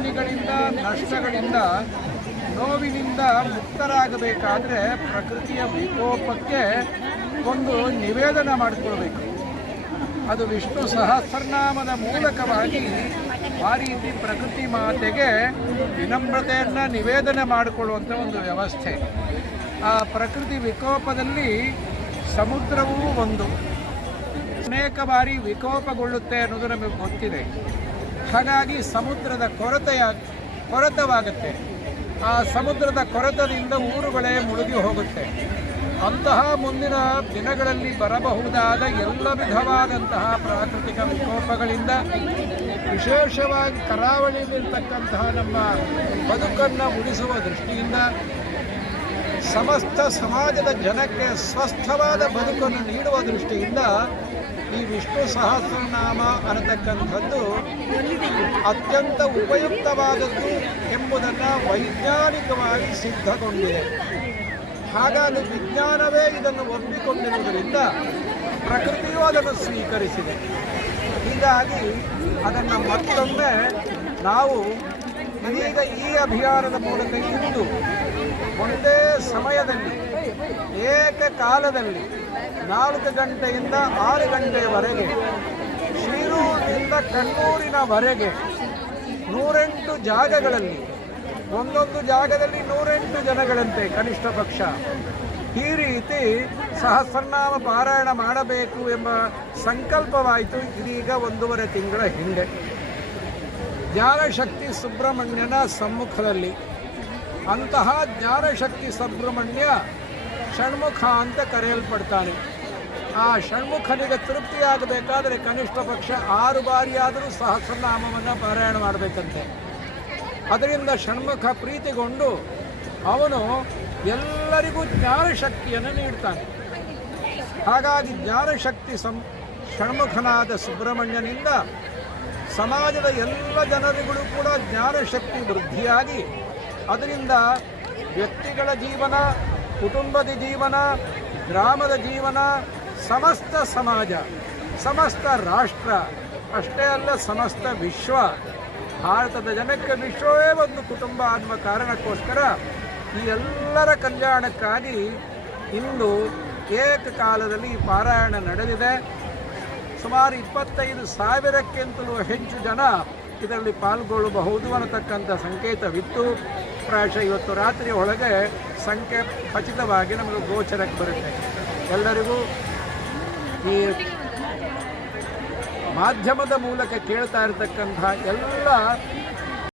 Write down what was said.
ಹಾನಿಗಳಿಂದ, ನಷ್ಟಗಳಿಂದ, ನೋವಿನಿಂದ ಮುಕ್ತರಾಗಬೇಕಾದ್ರೆ ಪ್ರಕೃತಿಯ ವಿಕೋಪಕ್ಕೆ ಒಂದು ನಿವೇದನೆ ಮಾಡಿಕೊಳ್ಬೇಕು. ಅದು ವಿಷ್ಣು ಸಹಸ್ರನಾಮದ ಮೂಲಕವಾಗಿ ಆ ರೀತಿ ಪ್ರಕೃತಿ ಮಾತೆಗೆ ವಿನಮ್ರತೆಯನ್ನು ನಿವೇದನೆ ಮಾಡಿಕೊಳ್ಳುವಂಥ ಒಂದು ವ್ಯವಸ್ಥೆ. ಆ ಪ್ರಕೃತಿ ವಿಕೋಪದಲ್ಲಿ ಸಮುದ್ರವೂ ಒಂದು. ಅನೇಕ ಬಾರಿ ವಿಕೋಪಗೊಳ್ಳುತ್ತೆ ಅನ್ನೋದು ನಮಗೆ ಗೊತ್ತಿದೆ. ಹಾಗಾಗಿ ಸಮುದ್ರದ ಕೊರತವಾಗುತ್ತೆ. ಆ ಸಮುದ್ರದ ಕೊರತದಿಂದ ಊರುಗಳೇ ಮುಳುಗಿ ಹೋಗುತ್ತೆ. ಅಂತಹ ಮುಂದಿನ ದಿನಗಳಲ್ಲಿ ಬರಬಹುದಾದ ಎಲ್ಲ ವಿಧವಾದಂತಹ ಪ್ರಾಕೃತಿಕ ವಿಕೋಪಗಳಿಂದ, ವಿಶೇಷವಾಗಿ ಕರಾವಳಿಯಲ್ಲಿರ್ತಕ್ಕಂತಹ ನಮ್ಮ ಬದುಕನ್ನು ಉಳಿಸುವ ದೃಷ್ಟಿಯಿಂದ, ಸಮಸ್ತ ಸಮಾಜದ ಜನಕ್ಕೆ ಸ್ವಸ್ಥವಾದ ಬದುಕನ್ನು ನೀಡುವ ದೃಷ್ಟಿಯಿಂದ ಈ ವಿಷ್ಣು ಸಹಸ್ರನಾಮ ಅನ್ನತಕ್ಕಂಥದ್ದು ಅತ್ಯಂತ ಉಪಯುಕ್ತವಾದದ್ದು ಎಂಬುದನ್ನು ವೈಜ್ಞಾನಿಕವಾಗಿ ಸಿದ್ಧಗೊಂಡಿದೆ. ಹಾಗಾಗಿ ವಿಜ್ಞಾನವೇ ಇದನ್ನು ಒಪ್ಪಿಕೊಂಡಿರುವುದರಿಂದ ಪ್ರಕೃತಿಯೂ ಅದನ್ನು ಸ್ವೀಕರಿಸಿದೆ. ಹೀಗಾಗಿ ಅದನ್ನು ಮತ್ತೊಮ್ಮೆ ನಾವು ಈಗ ಈ ಅಭಿಯಾನದ ಮೂಲಕ ಇಂದು ಒಂದೇ ಸಮಯದಲ್ಲಿ ಏಕಕಾಲದಲ್ಲಿ 4 ಗಂಟೆಯಿಂದ 6 ಗಂಟೆಯವರೆಗೆ ಶಿರೂರಿನಿಂದ ಕಣ್ಣೂರಿನವರೆಗೆ 108 ಜಾಗಗಳಲ್ಲಿ, ಒಂದೊಂದು ಜಾಗದಲ್ಲಿ 108 ಜನಗಳಂತೆ ಕನಿಷ್ಠ ಪಕ್ಷ, ಈ ರೀತಿ ಸಹಸ್ರನಾಮ ಪಾರಾಯಣ ಮಾಡಬೇಕು ಎಂಬ ಸಂಕಲ್ಪವಾಯಿತು ಇದೀಗ 1.5 ತಿಂಗಳ ಹಿಂದೆ. ಜ್ಞಾನಶಕ್ತಿ ಸುಬ್ರಹ್ಮಣ್ಯನ ಸಮ್ಮುಖದಲ್ಲಿ. ಅಂತಹ ಜ್ಞಾನಶಕ್ತಿ ಸುಬ್ರಹ್ಮಣ್ಯ ಷಣ್ಮುಖ ಅಂತ ಕರೆಯಲ್ಪಡ್ತಾನೆ. ಆ ಷಣ್ಮುಖನಿಗೆ ತೃಪ್ತಿಯಾಗಬೇಕಾದರೆ ಕನಿಷ್ಠ ಪಕ್ಷ 6 ಬಾರಿಯಾದರೂ ಸಹಸ್ರನಾಮವನ್ನು ಪಾರಾಯಣ ಮಾಡಬೇಕಂತೆ. ಅದರಿಂದ ಷಣ್ಮುಖ ಪ್ರೀತಿಗೊಂಡು ಅವನು ಎಲ್ಲರಿಗೂ ಜ್ಞಾನಶಕ್ತಿಯನ್ನು ನೀಡ್ತಾನೆ. ಹಾಗಾಗಿ ಜ್ಞಾನಶಕ್ತಿ ಷಣ್ಮುಖನಾದ ಸುಬ್ರಹ್ಮಣ್ಯನಿಂದ ಸಮಾಜದ ಎಲ್ಲ ಜನರಿಗೂ ಕೂಡ ಜ್ಞಾನಶಕ್ತಿ ವೃದ್ಧಿಯಾಗಿ ಅದರಿಂದ ವ್ಯಕ್ತಿಗಳ ಜೀವನ, ಕುಟುಂಬದ ಜೀವನ, ಗ್ರಾಮದ ಜೀವನ, ಸಮಸ್ತ ಸಮಾಜ, ಸಮಸ್ತ ರಾಷ್ಟ್ರ, ಅಷ್ಟೇ ಅಲ್ಲ ಸಮಸ್ತ ವಿಶ್ವ, ಭಾರತದ ಜನಕ್ಕೆ ವಿಶ್ವವೇ ಒಂದು ಕುಟುಂಬ ಅನ್ನುವ ಕಾರಣಕ್ಕೋಸ್ಕರ ಈ ಎಲ್ಲರ ಕಲ್ಯಾಣಕ್ಕಾಗಿ ಇಂದು ಏಕಕಾಲದಲ್ಲಿ ಪಾರಾಯಣ ನಡೆದಿದೆ. ಸುಮಾರು 25,000ಕ್ಕಿಂತಲೂ ಹೆಚ್ಚು ಜನ ಇದರಲ್ಲಿ ಪಾಲ್ಗೊಳ್ಳಬಹುದು ಅನ್ನತಕ್ಕಂಥ ಸಂಕೇತವಿತ್ತು. ಪ್ರಾಯಶಃ ಇವತ್ತು ರಾತ್ರಿ ಒಳಗೆ ಸಂಖ್ಯೆ ಖಚಿತವಾಗಿ ನಮಗೆ ಗೋಚರಕ್ಕೆ ಬರುತ್ತೆ. ಎಲ್ಲರಿಗೂ ಈ ಮಾಧ್ಯಮದ ಮೂಲಕ ಕೇಳ್ತಾ ಇರತಕ್ಕಂಥ ಎಲ್ಲ